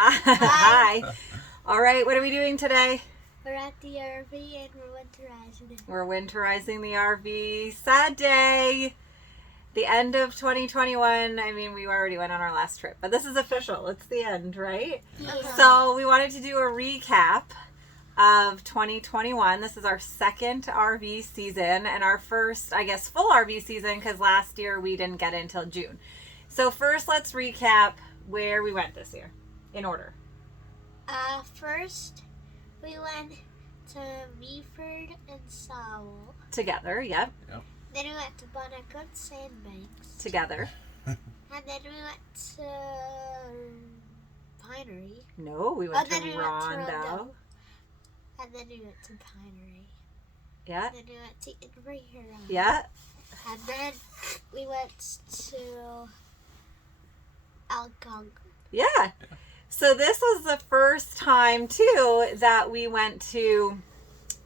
Hi. All right, what are we doing today? We're at the RV and we're winterizing it. We're winterizing the RV. Sad day. The end of 2021. I mean, we already went on our last trip, but this is official. It's the end, right? Yeah. So we wanted to do a recap of 2021. This is our second RV season and our first, I guess, full RV season because last year we didn't get in until June. So first, let's recap where we went this year in order. First, we went to Meaford and Sowell. Together, yep. Then we went to Bonneco and Sandbanks. Together. And then we went to Pinery. No, we went then to we went to Rondo. Rondo. And then we went to Pinery. Yeah. And then we went to Inverhero. Yeah. And then we went to Algonquin. Yeah. So this was the first time, too, that we went to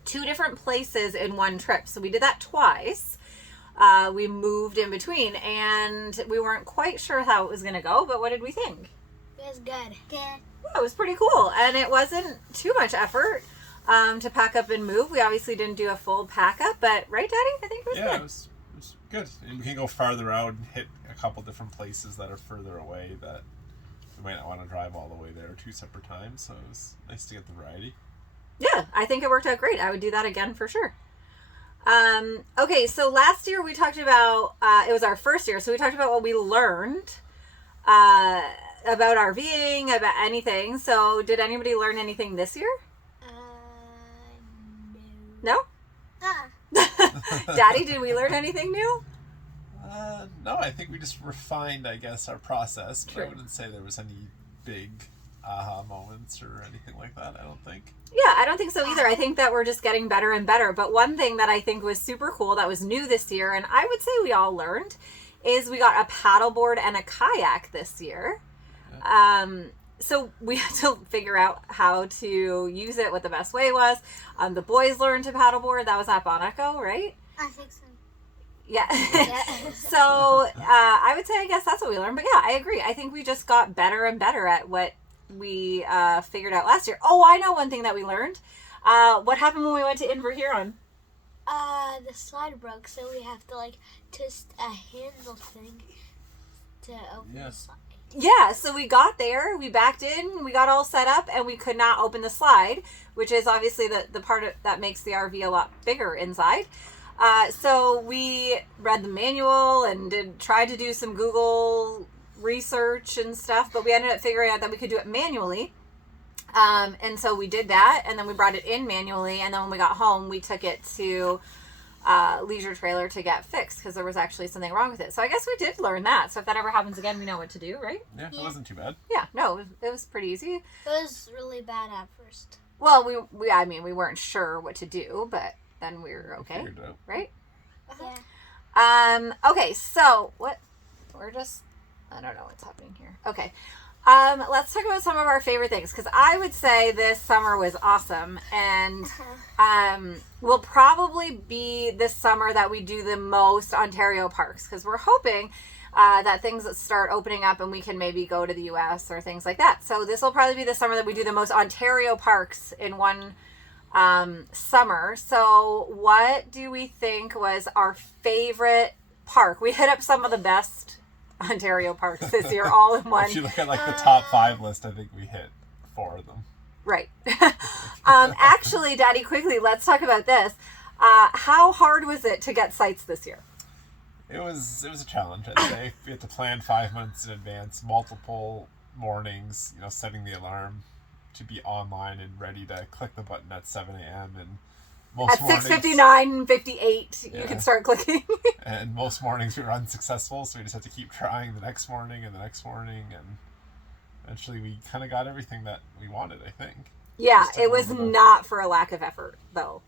two different places in one trip. So we did that twice. We moved in between, and we weren't quite sure how it was going to go, but what did we think? It was good. Yeah. Well, it was pretty cool, and it wasn't too much effort to pack up and move. We obviously didn't do a full pack up, but right, Daddy? I think it was good. It was good. And we can go farther out and hit a couple different places that are further away that we might not want to drive all the way there two separate times, so it was nice to get the variety. Yeah, I think it worked out great. I would do that again for sure. Okay, so last year we talked about, it was our first year, so we talked about what we learned about RVing, about anything. So did anybody learn anything this year? No. No? Daddy, did we learn anything new? No, I think we just refined, I guess, our process, but True. I wouldn't say there was any big aha moments or anything like that, I don't think. Yeah, I don't think so either. I think that we're just getting better and better. But one thing that I think was super cool that was new this year, and I would say we all learned, is we got a paddleboard and a kayak this year. So we had to figure out how to use it, what the best way was. The boys learned to paddleboard. That was at Bonneco, right? I think so. Yeah. Yeah. So I would say, I guess that's what we learned. But yeah, I agree. I think we just got better and better at what we figured out last year. Oh, I know one thing that we learned. What happened when we went to Inverhuron? The slide broke, so we have to twist a handle thing to open the slide. Yeah, so we got there, we backed in, we got all set up, and we could not open the slide, which is obviously the part that makes the RV a lot bigger inside. So we read the manual and tried to do some Google research and stuff, but we ended up figuring out that we could do it manually. And so we did that, and then we brought it in manually, and then when we got home, we took it to Leisure Trailer to get fixed because there was actually something wrong with it. So I guess we did learn that. So if that ever happens again, we know what to do, right? Yeah, it wasn't too bad. Yeah, no, it was pretty easy. It was really bad at first. Well, we weren't sure what to do, but then we were okay, Figured it out. right? Yeah. Okay, so I don't know what's happening here. Okay. Let's talk about some of our favorite things, because I would say this summer was awesome, and will probably be this summer that we do the most Ontario parks, because we're hoping that things start opening up and we can maybe go to the US or things like that. So this will probably be the summer that we do the most Ontario parks in one summer. So what do we think was our favorite park? We hit up some of the best Ontario parks this year, all in one. If you look at the top 5 list, I think we hit 4 of them. Right. Actually, Daddy, quickly, let's talk about this. How hard was it to get sites this year? It was a challenge, I'd say. We had to plan 5 months in advance, multiple mornings, setting the alarm to be online and ready to click the button at 7 a.m. and most At mornings, 6:59, 58, you Yeah. can start clicking. and most mornings we were unsuccessful, so we just had to keep trying the next morning and the next morning, and eventually we kind of got everything that we wanted, I think. Yeah, Just took it a was little bit. not for a lack of effort, though.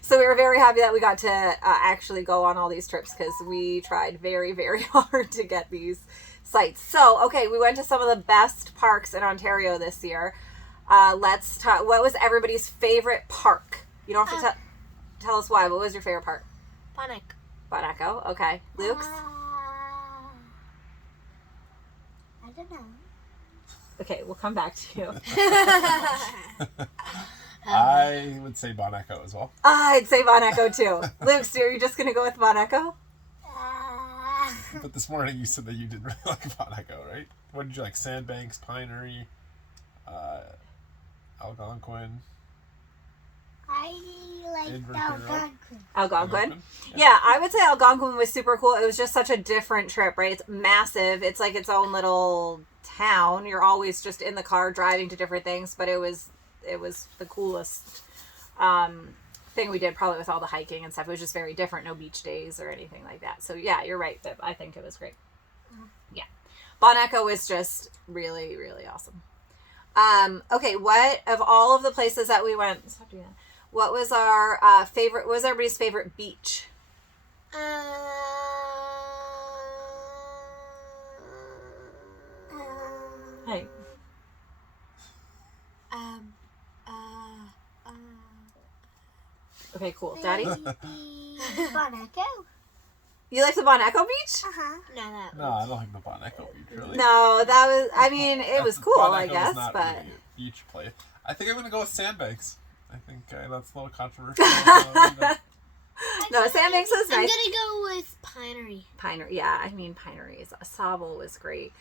So we were very happy that we got to actually go on all these trips, because we tried very, very hard to get these sites. So, okay, we went to some of the best parks in Ontario this year. Let's talk. What was everybody's favorite park? You don't have to tell us why. What was your favorite park? Bonneco. Bonneco. Okay. Luke's? I don't know. Okay, we'll come back to you. I would say Bon Echo as well. I'd say Bon Echo too. Luke, so are you just gonna go with Bon Echo? But this morning you said that you didn't really like Bon Echo, right? What did you like? Sandbanks, Pinery, Algonquin. I like Inverted Algonquin. Algonquin. Yeah, I would say Algonquin was super cool. It was just such a different trip, right? It's massive. It's like its own little town. You're always just in the car driving to different things, but it was the coolest thing we did, probably with all the hiking and stuff. It was just very different. No beach days or anything like that. So yeah, you're right, Viv. I think it was great. Yeah. Bon Echo was just really, really awesome. Okay, what of all of the places that we went, stop doing that. What was our favorite? What was everybody's favorite beach? Hey. Okay, cool. Daddy? Bon Echo? You like the Bon Echo Beach? No, that No, I don't like the Bon Echo Beach, really. No, that was, I mean, it was cool, Bon I Echo guess, is not but... really a beach play. I think I'm going to go with Sandbanks. I think that's a little controversial. I No, Sandbanks was I'm nice. gonna go with Pinery. Pinery, yeah, I mean, Pinery. Sauble was great.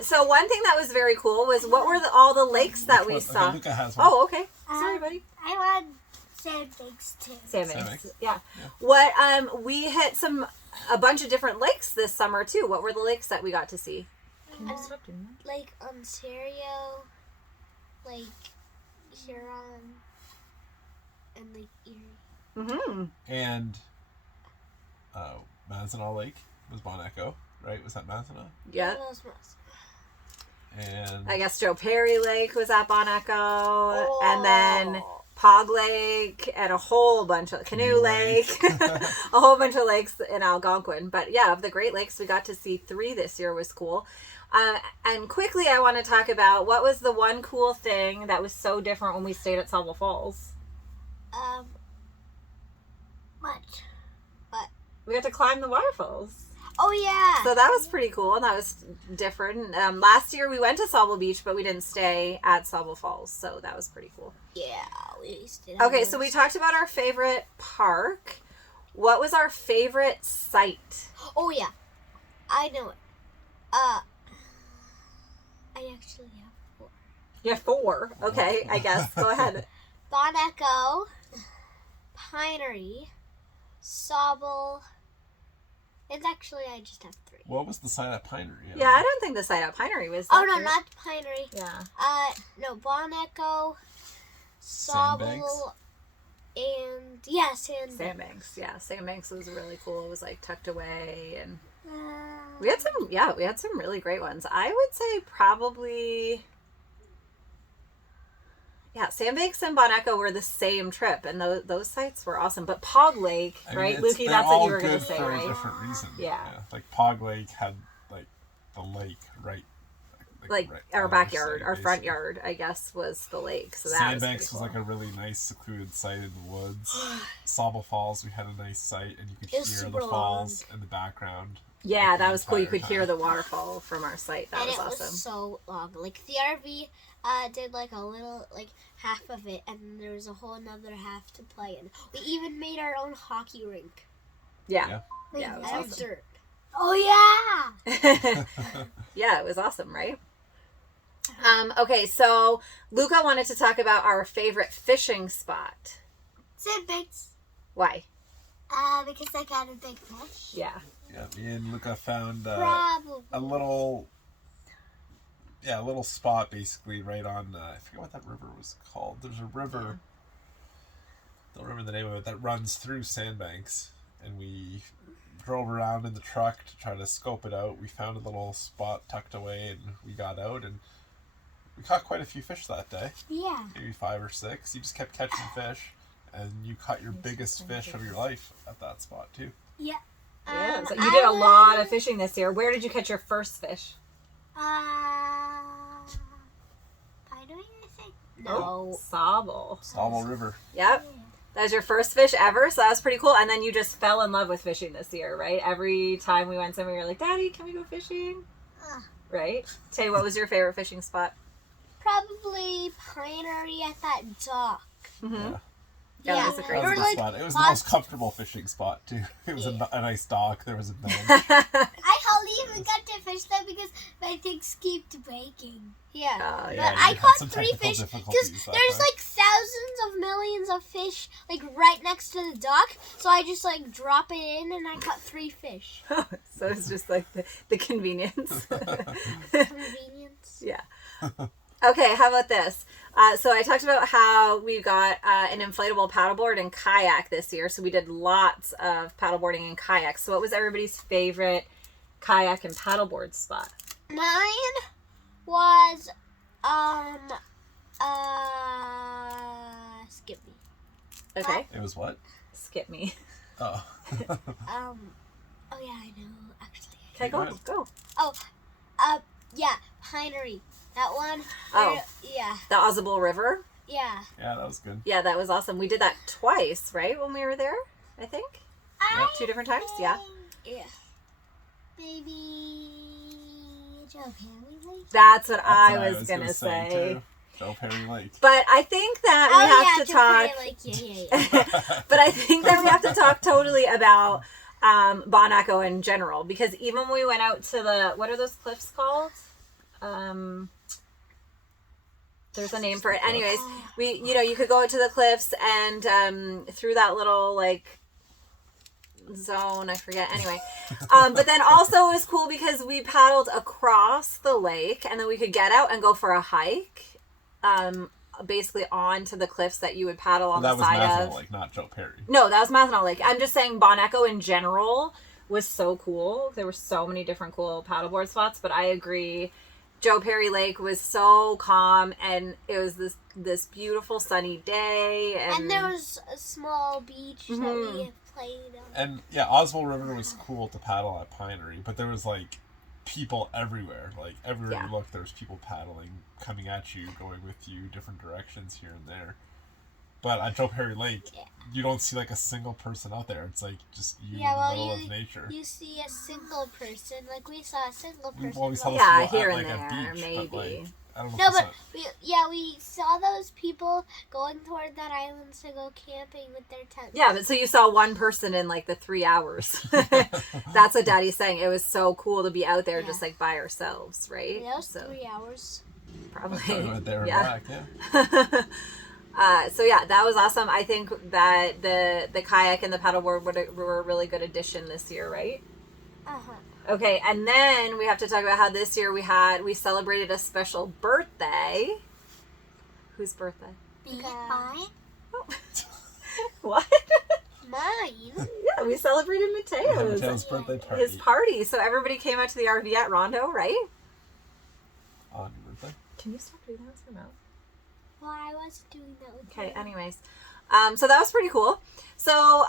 So one thing that was very cool was what were all the lakes that we saw? Okay, Luca has one. Oh, okay. Sorry, buddy. I want Sandbanks too. Sandbanks. Yeah. What we hit a bunch of different lakes this summer too. What were the lakes that we got to see? Can you stop doing that? Lake Ontario, Lake Huron, and Lake Erie. Mm-hmm. And Mazenau Lake was Bon Echo, right? Was that Mazenau? Yeah. Those was- And I guess Joe Perry Lake was at Bon Echo, and then Pog Lake, and a whole bunch of Canoe Lake, a whole bunch of lakes in Algonquin. But yeah, of the Great Lakes, we got to see 3 this year. Was cool. And quickly, I want to talk about what was the one cool thing that was so different when we stayed at Sauble Falls. What? We got to climb the waterfalls. Oh yeah. So that was pretty cool, and that was different. Last year we went to Sauble Beach, but we didn't stay at Sauble Falls, so that was pretty cool. Yeah, we stayed. Okay, so we talked about our favorite park. What was our favorite site? Oh yeah, I know it. I actually have 4. You have 4. Okay, I guess. Go ahead. Bon Echo, Pinery, Sauble, and actually I just have 3. what was the site at Pinery? Yeah, I don't think the site at Pinery was. Oh that no, great. not Pinery. Yeah. No, Bon Echo, Sandbanks? Sauble, and Sandbanks. Sandbanks. Yeah, Sandbanks was really cool. It was like tucked away, and Uh, we had some really great ones. I would say probably. Yeah, Sandbanks and Bon Echo were the same trip, and those sites were awesome. But Pog Lake, I mean, right, it's- Lukey? they're That's what all you were going good to say, for a right? different reason. Yeah. Like Pog Lake had like the lake right. Like right our on backyard, site, our front basically. yard, I guess, was the lake. So that Sandbanks was was pretty like a really nice secluded site in the woods. Sauble Falls, we had a nice site, and you could It was hear super the falls in the background. Yeah, like, that the was cool. You entire could hear time. the waterfall from our site. That and was it awesome. was so long. Like the RV did like a little, like half of it, and then there was a whole another half to play in. We even made our own hockey rink. Yeah. Like, Yeah, it was out of awesome. dirt. Oh yeah. Yeah, it was awesome, right? Okay, so Luca wanted to talk about our favorite fishing spot. Sandbanks. Why? Because I got a big fish. Yeah. Yeah, me and Luca found Probably. a little spot basically right on. I forget what that river was called. There's a river. Don't remember the name of it, that runs through Sandbanks, and we drove around in the truck to try to scope it out. We found a little spot tucked away, and we got out, and we caught quite a few fish that day. Yeah. Maybe 5 or 6. You just kept catching fish, and you caught your biggest fish of your life at that spot too. Yeah. Yeah, so you did a lot of fishing this year. Where did you catch your first fish? Pinery, I think. No. Sauble. Sauble River. Yep. That was your first fish ever, so that was pretty cool. And then you just fell in love with fishing this year, right? Every time we went somewhere, you were like, Daddy, can we go fishing? Right? Tay, what was your favorite fishing spot? probably Pinery at that dock. Mm-hmm. Yeah. Yeah, that was a great That was a Or, good like, spot. It was the lots- most comfortable fishing spot too. It was Yeah. a nice dock. There was a bench. I hardly even got to fish there because my things kept breaking. Yeah. Oh, Yeah, yeah. But I you had caught some 3 technical fish because difficulties that there's time. like thousands of millions of fish like right next to the dock. So I just like drop it in and I caught 3 fish. So it's just like the convenience. Convenience. Yeah. Okay, how about this? So I talked about how we got an inflatable paddleboard and kayak this year. So we did lots of paddleboarding and kayak. So what was everybody's favorite kayak and paddleboard spot? Mine was skip me. Okay, It was what? skip me. Oh. Oh yeah, I know actually. Okay, go, Right. go. Yeah, Pinery. That one. Oh. Yeah. The Ozable River. Yeah. Yeah, that was good. Yeah, that was awesome. We did that twice, right, when we were there, I think? Yeah. 2 different times? Yeah. Yeah. Maybe Joe Perry Lake. That's what That's I what was going to say. too. Joe Perry Lake. But I think that we have to Joe talk... Perry Lake. Yeah. But I think that we have to talk totally about Bon Echo in general, because even when we went out to the, what are those cliffs called? There's a name for it. Anyways, you could go out to the cliffs and through that little like zone, I forget. Anyway, but then also it was cool because we paddled across the lake and then we could get out and go for a hike. Basically onto the cliffs that you would paddle on That the was side Mackinac of. Lake, not Joe Perry. No, that was Mackinac Lake. I'm just saying Bon Echo in general was so cool. There were so many different cool paddleboard spots, but I agree. Joe Perry Lake was so calm, and it was this beautiful sunny day. And there was a small beach that we played on. And yeah, Oswald River was cool to paddle at Pinery, but there was like people everywhere. Like everywhere Yeah. you looked, there was people paddling, coming at you, going with you, different directions here and there. But at Joe Perry Lake, you don't see like a single person out there. It's like just you Yeah, well, in the middle of nature. You see a single person, like we saw a single person. Well, we saw those Yeah, people here at and like a there, beach, maybe. but like I don't know. No, if but it's we saw those people going toward that island to go camping with their tents. Yeah, but so you saw one person in like the 3 hours. That's what Daddy's saying. It was so cool to be out there just like by ourselves, right? That was So 3 hours. probably. we went there and Yeah. back, yeah. So yeah, that was awesome. I think that the kayak and the paddleboard were a really good addition this year, right? Uh-huh. Okay, and then we have to talk about how this year we celebrated a special birthday. Whose birthday? Mine? What? Mine? Yeah, we celebrated Mateo's. Mateo's birthday party His party. So everybody came out to the RV at Rondo, right? on your birthday. Can you stop doing that with your mouth? Well, I wasn't doing that with Okay, you. anyways. So that was pretty cool. So,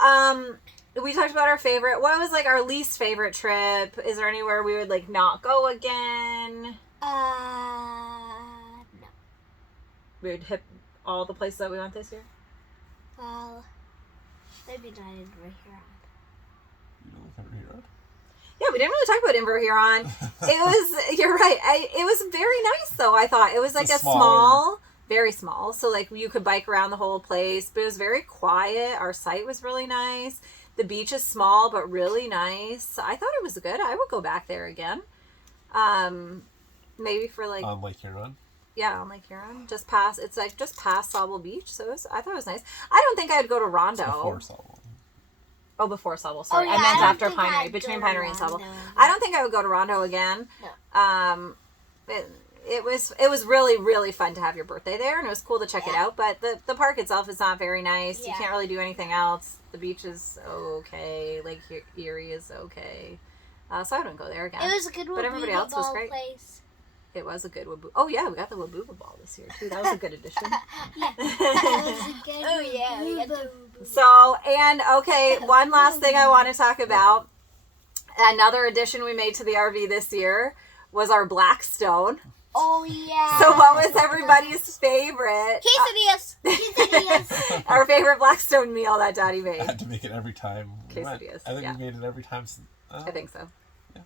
we talked about our favorite. What was like our least favorite trip? Is there anywhere we would like not go again? No. We would hit all the places that we went this year. Well, maybe not in Huron. You don't look over here. Yeah, we didn't really talk about Inver Huron. It was, you're right. It was very nice though, I thought. It was like It's a a small, smaller- very small. So like you could bike around the whole place, but it was very quiet. Our site was really nice. The beach is small, but really nice. I thought it was good. I would go back there again. Maybe for like, On Lake Huron. yeah, on Lake Huron. Just past, it's like just past Sauble Beach. So I thought it was nice. I don't think I'd go to Rondo. Before Sawwell. Oh, before Sauble. Sorry. yeah, I meant don't after think Pinery, I'd between go to Pinery and Sauble. Rondo. I don't think I would go to Rondo again. No. It was really, really fun to have your birthday there, and it was cool to check it out. But the park itself is not very nice. You Yeah. can't really do anything else. The beach is okay. Lake Erie is okay. So I wouldn't go there again. It was a good But everybody else was great. place. It was a good Waboo. Oh yeah, we got the Wabuba ball this year too. That was a good addition. Oh yeah, we got the So, and okay, one last thing I want to talk about. Another addition we made to the RV this year was our Blackstone. Oh yeah. So what was everybody's favorite? Quesadillas. Quesadillas. Our favorite Blackstone meal that Daddy I made. had to make it every time we went. Quesadillas, I think yeah. we made it every time. I think so. Yeah.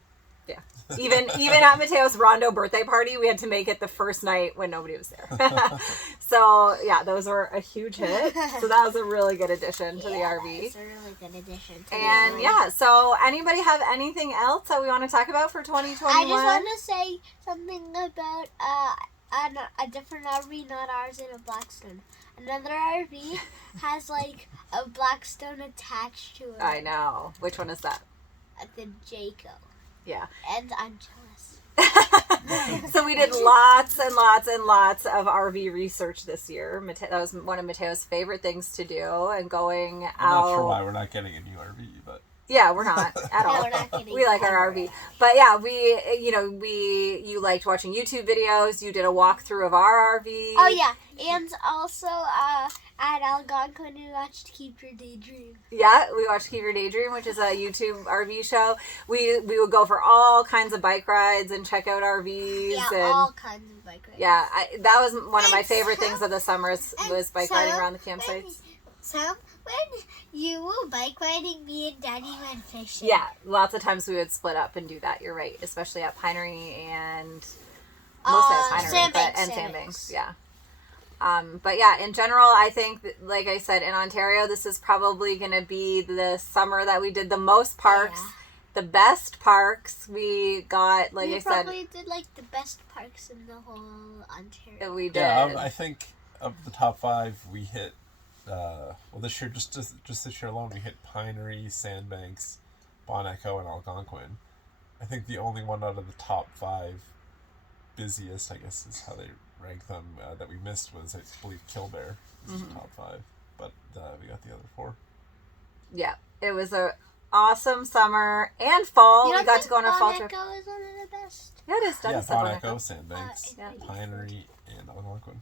Yeah. Even at Mateo's Rondo birthday party, we had to make it the first night when nobody was there. So yeah, those were a huge hit. So that was a really good addition to the RV. It's a really good addition to And the RV. yeah, so anybody have anything else that we want to talk about for 2021? I just want to say something about a different RV, not ours, in a Blackstone. Another RV has like a Blackstone attached to it. I know. Which one is that? At the Jayco. Yeah. And I'm jealous. So we did lots and lots and lots of RV research this year. That was one of Mateo's favorite things to do, and going I'm out. not sure why we're not getting a new RV, but Yeah, we're not at all. we're not getting We like our RV. But yeah, you liked watching YouTube videos. You did a walkthrough of our RV. Oh yeah, and also at Algonquin we watched Keep Your Daydream. Yeah, we watched Keep Your Daydream, which is a YouTube RV show. We would go for all kinds of bike rides and check out RVs. Yeah, and all kinds of bike rides. yeah, that was one of my And favorite some- things of the summers was bike riding around the campsites. When you were bike riding, me and Daddy went fishing. Yeah, lots of times we would split up and do that. You're right, especially at Pinery and mostly at Pinery, Sandbanks, and Sandbanks. Sandbanks. Yeah. But yeah, in general, I think, that, like I said, in Ontario, this is probably going to be the summer that we did the most parks, the best parks. We got, like we I said, probably did like the best parks in the whole Ontario. we did. yeah, I think of the top 5, we hit. Well, this year, just this year alone, we hit Pinery, Sandbanks, Bon Echo, and Algonquin. I think the only one out of the top 5 busiest, I guess is how they rank them, that we missed was, I believe, Killbear. This is the top 5, but we got the other 4. Yeah, it was a awesome summer and fall. You We got to go on a fall trip. Bon Echo is one of the best. Yeah, it is. Doug Yeah, said Bon Bon Echo, Echo. Sandbanks, Yeah. Pinery, and Algonquin.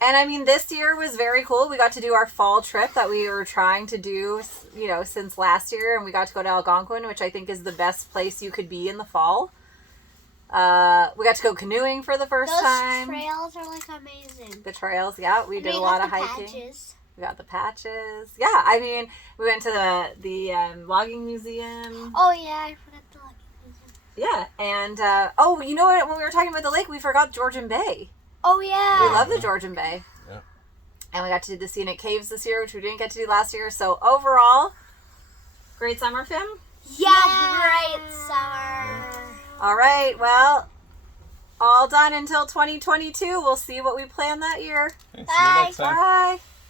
And I mean, this year was very cool. We got to do our fall trip that we were trying to do, since last year, and we got to go to Algonquin, which I think is the best place you could be in the fall. We got to go canoeing for the first Those time. trails are like amazing. The trails, yeah, we did a got lot of the hiking. Patches. We got the patches. Yeah, I mean, we went to the logging museum. Oh yeah, I forgot the lucky museum. Yeah, and you know what? When we were talking about the lake, we forgot Georgian Bay. Oh yeah. We love the Georgian Bay. Yeah. And we got to do the scenic caves this year, which we didn't get to do last year. So overall, great summer, Fim. Great summer. All right, well, all done until 2022. We'll see what we plan that year. Okay, see you Bye. next time. Bye.